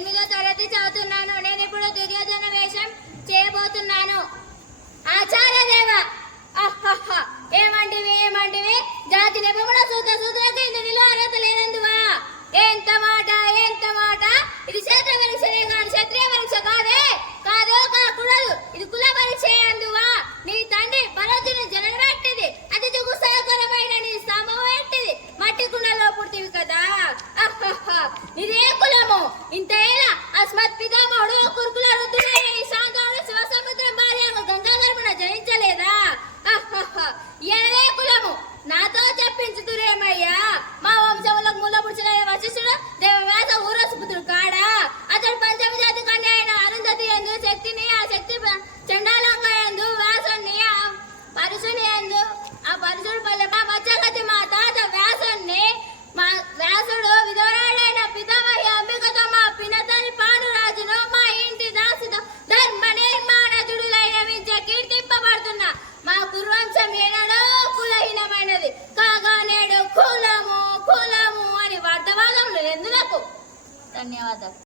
ఎనిమిదో తరగతి చదువుతున్నాను? నేను ఇప్పుడు దుర్యోధన వేషం చేయబోతున్నాను. ఆచార్య దేవ! ఏమంటివి ఏమంటివి జాతి నెపమున ಇಂತ ಎಲ್ಲ ಅಸ್ಮತ್ ಪಿತಾಮಹರು ಕುರ್ಕು ధన్యవాదాలు